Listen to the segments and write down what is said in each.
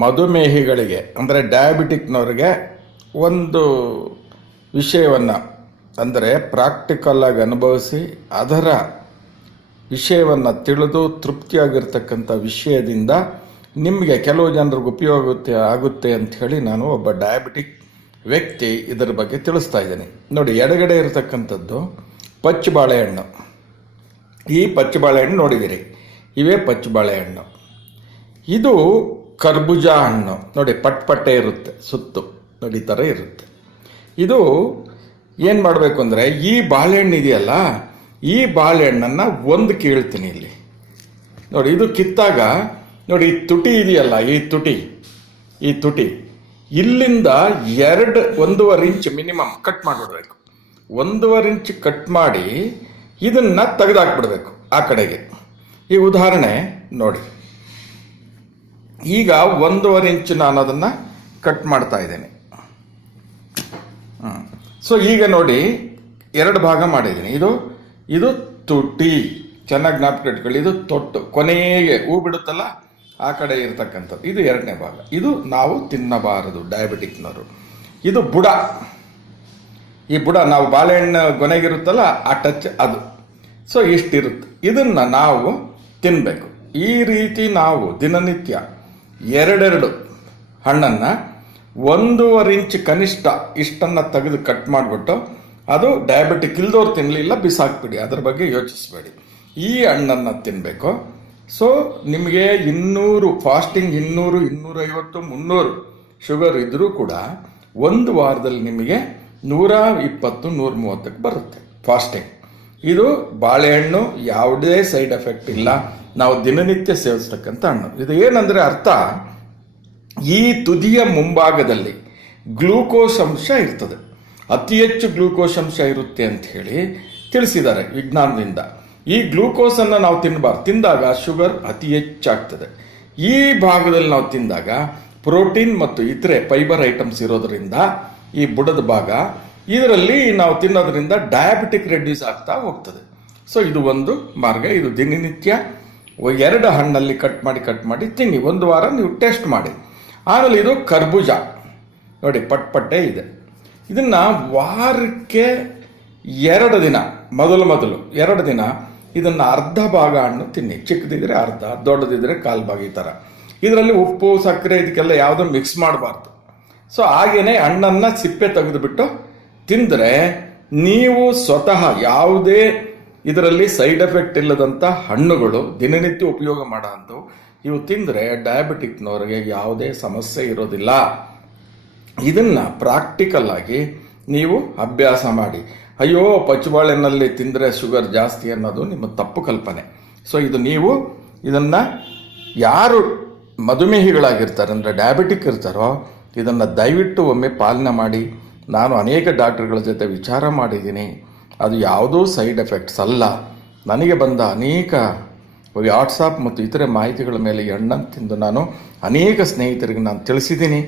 ಮಧುಮೇಹಿಗಳಿಗೆ ಅಂದರೆ ಡಯಾಬಿಟಿಕ್ನವ್ರಿಗೆ ಒಂದು ವಿಷಯವನ್ನು ಅಂದರೆ ಪ್ರಾಕ್ಟಿಕಲ್ಲಾಗಿ ಅನುಭವಿಸಿ ಅದರ ವಿಷಯವನ್ನು ತಿಳಿದು ತೃಪ್ತಿಯಾಗಿರ್ತಕ್ಕಂಥ ವಿಷಯದಿಂದ ನಿಮಗೆ ಕೆಲವು ಜನರಿಗೆ ಉಪಯೋಗ ಆಗುತ್ತೆ ಅಂಥೇಳಿ ನಾನು ಒಬ್ಬ ಡಯಾಬಿಟಿಕ್ ವ್ಯಕ್ತಿ ಇದರ ಬಗ್ಗೆ ತಿಳಿಸ್ತಾ ಇದ್ದೀನಿ. ನೋಡಿ, ಎಡಗಡೆ ಇರತಕ್ಕಂಥದ್ದು ಪಚ್ಚು ಬಾಳೆಹಣ್ಣು. ಈ ಪಚ್ಚು ಬಾಳೆಹಣ್ಣು ನೋಡಿದಿರಿ, ಇವೇ ಪಚ್ಚು ಬಾಳೆಹಣ್ಣು. ಇದು ಕರ್ಬೂಜ ಹಣ್ಣು. ನೋಡಿ, ಪಟ್ಟೆ ಇರುತ್ತೆ, ಸುತ್ತು ನೋಡಿ ಈ ಥರ ಇರುತ್ತೆ. ಇದು ಏನು ಮಾಡಬೇಕು ಅಂದರೆ, ಈ ಬಾಳೆಹಣ್ಣು ಇದೆಯಲ್ಲ, ಈ ಬಾಳೆಹಣ್ಣನ್ನು ಒಂದು ಕೀಳ್ತೀನಿ ಇಲ್ಲಿ. ನೋಡಿ, ಇದು ಕಿತ್ತಾಗ ನೋಡಿ ಈ ತುಟಿ ಇದೆಯಲ್ಲ, ಈ ತುಟಿ ಇಲ್ಲಿಂದ 1.5 ಇಂಚ್ ಮಿನಿಮಮ್ ಕಟ್ ಮಾಡಿಬಿಡ್ಬೇಕು. 1.5 ಇಂಚ್ ಕಟ್ ಮಾಡಿ ಇದನ್ನು ತೆಗೆದಾಕ್ಬಿಡ್ಬೇಕು ಆ ಕಡೆಗೆ. ಈ ಉದಾಹರಣೆ ನೋಡಿ, ಈಗ 1.5 ಇಂಚ್ ನಾನು ಅದನ್ನು ಕಟ್ ಮಾಡ್ತಾ ಇದ್ದೇನೆ. ಸೊ ಈಗ ನೋಡಿ, 2 ಭಾಗ ಮಾಡಿದ್ದೀನಿ. ಇದು ತುಟಿ, ಚೆನ್ನಾಗಿ ಜ್ಞಾಪಕ ಇಟ್ಕೊಳ್ಳಿ. ಇದು ತೊಟ್ಟು, ಕೊನೆಗೆ ಹೂ ಬಿಡುತ್ತಲ್ಲ ಆ ಕಡೆ ಇರತಕ್ಕಂಥದ್ದು. ಇದು 2ನೇ ಭಾಗ. ಇದು ನಾವು ತಿನ್ನಬಾರದು ಡಯಾಬಿಟಿಕ್ನವರು. ಇದು ಬುಡ. ಈ ಬುಡ ನಾವು ಬಾಳೆಹಣ್ಣು ಕೊನೆಗಿರುತ್ತಲ್ಲ ಆ ಟಚ್ ಅದು. ಸೊ ಇಷ್ಟಿರುತ್ತೆ. ಇದನ್ನು ನಾವು ತಿನ್ನಬೇಕು. ಈ ರೀತಿ ನಾವು ದಿನನಿತ್ಯ 2 ಹಣ್ಣನ್ನು 1.5 ಇಂಚ್ ಕನಿಷ್ಠ ಇಷ್ಟನ್ನು ತೆಗೆದು ಕಟ್ ಮಾಡಿಬಿಟ್ಟು, ಅದು ಡಯಾಬಿಟಿಕ್ ಇಲ್ದವ್ರು ತಿನ್ನಲಿಲ್ಲ, ಬಿಸಾಕ್ಬಿಡಿ, ಅದ್ರ ಬಗ್ಗೆ ಯೋಚಿಸಬೇಡಿ. ಈ ಹಣ್ಣನ್ನು ತಿನ್ನಬೇಕು. ಸೊ ನಿಮಗೆ 200 ಫಾಸ್ಟಿಂಗ್ 200, 250, 300 ಶುಗರ್ ಇದ್ದರೂ ಕೂಡ ಒಂದು ವಾರದಲ್ಲಿ ನಿಮಗೆ 120, 130ಕ್ಕೆ ಬರುತ್ತೆ ಫಾಸ್ಟಿಂಗ್. ಇದು ಬಾಳೆಹಣ್ಣು, ಯಾವುದೇ ಸೈಡ್ ಎಫೆಕ್ಟ್ ಇಲ್ಲ, ನಾವು ದಿನನಿತ್ಯ ಸೇವಿಸ್ತಕ್ಕಂಥ ಹಣ್ಣು. ಇದು ಏನಂದರೆ ಅರ್ಥ, ಈ ತುದಿಯ ಮುಂಭಾಗದಲ್ಲಿ ಗ್ಲೂಕೋಸ್ ಅಂಶ ಇರ್ತದೆ, ಅತಿ ಹೆಚ್ಚು ಗ್ಲೂಕೋಸ್ ಅಂಶ ಇರುತ್ತೆ ಅಂತ ಹೇಳಿ ತಿಳಿಸಿದ್ದಾರೆ ವಿಜ್ಞಾನದಿಂದ. ಈ ಗ್ಲೂಕೋಸನ್ನು ನಾವು ತಿನ್ನಬಾರ್ದು. ತಿಂದಾಗ ಶುಗರ್ ಅತಿ ಹೆಚ್ಚಾಗ್ತದೆ. ಈ ಭಾಗದಲ್ಲಿ ನಾವು ತಿಂದಾಗ ಪ್ರೋಟೀನ್ ಮತ್ತು ಇತರೆ ಫೈಬರ್ ಐಟಮ್ಸ್ ಇರೋದರಿಂದ ಈ ಬುಡದ ಭಾಗ, ಇದರಲ್ಲಿ ನಾವು ತಿನ್ನೋದ್ರಿಂದ ಡಯಾಬಿಟಿಕ್ ರೆಡ್ಯೂಸ್ ಆಗ್ತಾ ಹೋಗ್ತದೆ. ಸೊ ಇದು ಒಂದು ಮಾರ್ಗ. ಇದು ದಿನನಿತ್ಯ 2 ಹಣ್ಣಲ್ಲಿ ಕಟ್ ಮಾಡಿ ತಿನ್ನಿ. 1 ವಾರ ನೀವು ಟೆಸ್ಟ್ ಮಾಡಿ. ಆಮೇಲೆ ಇದು ಕರ್ಬೂಜ ನೋಡಿ, ಪಟ್ಟೆ ಇದೆ. ಇದನ್ನು ವಾರಕ್ಕೆ 2 ದಿನ, ಮೊದಲು 2 ದಿನ ಇದನ್ನು ಅರ್ಧ ಭಾಗ ಹಣ್ಣು ತಿನ್ನಿ. ಚಿಕ್ಕದಿದ್ರೆ ಅರ್ಧ, ದೊಡ್ಡದಿದ್ರೆ 1/4 ಭಾಗ, ಈ ಥರ. ಇದರಲ್ಲಿ ಉಪ್ಪು, ಸಕ್ಕರೆ ಇದಕ್ಕೆಲ್ಲ ಯಾವುದೋ ಮಿಕ್ಸ್ ಮಾಡಬಾರ್ದು. ಸೊ ಹಾಗೇನೆ ಹಣ್ಣನ್ನು ಸಿಪ್ಪೆ ತೆಗೆದುಬಿಟ್ಟು ತಿಂದರೆ ನೀವು ಸ್ವತಃ ಯಾವುದೇ ಇದರಲ್ಲಿ ಸೈಡ್ ಎಫೆಕ್ಟ್ ಇಲ್ಲದಂಥ ಹಣ್ಣುಗಳು, ದಿನನಿತ್ಯ ಉಪಯೋಗ ಮಾಡೋ ಅಂಥವು, ಇವು ತಿಂದರೆ ಡಯಾಬಿಟಿಕ್ನವ್ರಿಗೆ ಯಾವುದೇ ಸಮಸ್ಯೆ ಇರೋದಿಲ್ಲ. ಇದನ್ನು ಪ್ರಾಕ್ಟಿಕಲ್ ಆಗಿ ನೀವು ಅಭ್ಯಾಸ ಮಾಡಿ. ಅಯ್ಯೋ, ಪಚ್ಚುಬಾಳೆನಲ್ಲಿ ತಿಂದರೆ ಶುಗರ್ ಜಾಸ್ತಿ ಅನ್ನೋದು ನಿಮ್ಮ ತಪ್ಪು ಕಲ್ಪನೆ. ಸೊ ನೀವು ಇದನ್ನು ಯಾರು ಮಧುಮೇಹಿಗಳಾಗಿರ್ತಾರೆ ಅಂದರೆ ಡಯಾಬಿಟಿಕ್ ಇರ್ತಾರೋ, ಇದನ್ನು ದಯವಿಟ್ಟು ಒಮ್ಮೆ ಪಾಲನೆ ಮಾಡಿ. ನಾನು ಅನೇಕ ಡಾಕ್ಟರ್ಗಳ ಜೊತೆ ವಿಚಾರ ಮಾಡಿದ್ದೀನಿ. ಅದು ಯಾವುದೂ ಸೈಡ್ ಎಫೆಕ್ಟ್ಸ್ ಅಲ್ಲ. ನನಗೆ ಬಂದ ಅನೇಕ ವಾಟ್ಸಾಪ್ ಮತ್ತು ಇತರೆ ಮಾಹಿತಿಗಳ ಮೇಲೆ ಈ ಹಣ್ಣನ್ನು ತಿಂದು ನಾನು ಅನೇಕ ಸ್ನೇಹಿತರಿಗೆ ನಾನು ತಿಳಿಸಿದ್ದೀನಿ.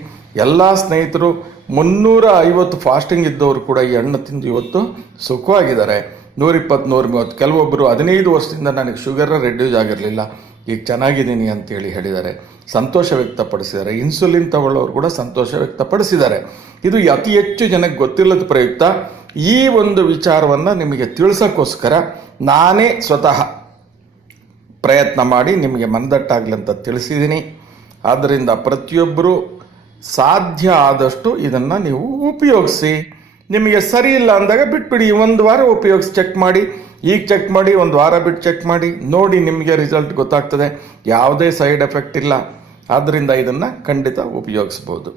ಎಲ್ಲ ಸ್ನೇಹಿತರು 350 ಫಾಸ್ಟಿಂಗ್ ಇದ್ದವರು ಕೂಡ ಈ ಹಣ್ಣು ತಿಂದು ಇವತ್ತು ಸುಖವಾಗಿದ್ದಾರೆ. 120, 130, ಕೆಲವೊಬ್ಬರು 15 ವರ್ಷದಿಂದ ನನಗೆ ಶುಗರ್ ರೆಡ್ಯೂಸ್ ಆಗಿರಲಿಲ್ಲ, ಈಗ ಚೆನ್ನಾಗಿದ್ದೀನಿ ಅಂತೇಳಿ ಹೇಳಿದ್ದಾರೆ, ಸಂತೋಷ ವ್ಯಕ್ತಪಡಿಸಿದ್ದಾರೆ. ಇನ್ಸುಲಿನ್ ತಗೊಳ್ಳೋರು ಕೂಡ ಸಂತೋಷ ವ್ಯಕ್ತಪಡಿಸಿದ್ದಾರೆ. ಇದು ಅತಿ ಹೆಚ್ಚು ಜನಕ್ಕೆ ಗೊತ್ತಿಲ್ಲದ ಪ್ರಯುಕ್ತ ಈ ಒಂದು ವಿಚಾರವನ್ನು ನಿಮಗೆ ತಿಳಿಸೋಕ್ಕೋಸ್ಕರ ನಾನೇ ಸ್ವತಃ ಪ್ರಯತ್ನ ಮಾಡಿ ನಿಮಗೆ ಮನದಟ್ಟಾಗಲಿ ಅಂತ ತಿಳಿಸಿದ್ದೀನಿ. ಆದ್ದರಿಂದ ಪ್ರತಿಯೊಬ್ಬರು ಸಾಧ್ಯ ಆದಷ್ಟು ಇದನ್ನು ನೀವು ಉಪಯೋಗಿಸಿ. ನಿಮಗೆ ಸರಿ ಇಲ್ಲ ಅಂದಾಗ ಬಿಟ್ಬಿಡಿ. 1 ವಾರ ಉಪಯೋಗಿಸಿ ಚೆಕ್ ಮಾಡಿ. ಈಗ ಚೆಕ್ ಮಾಡಿ, 1 ವಾರ ಬಿಟ್ಟು ಚೆಕ್ ಮಾಡಿ, ನೋಡಿ, ನಿಮಗೆ ರಿಸಲ್ಟ್ ಗೊತ್ತಾಗ್ತದೆ. ಯಾವುದೇ ಸೈಡ್ ಎಫೆಕ್ಟ್ ಇಲ್ಲ. ಆದ್ದರಿಂದ ಇದನ್ನು ಖಂಡಿತ ಉಪಯೋಗಿಸ್ಬೋದು.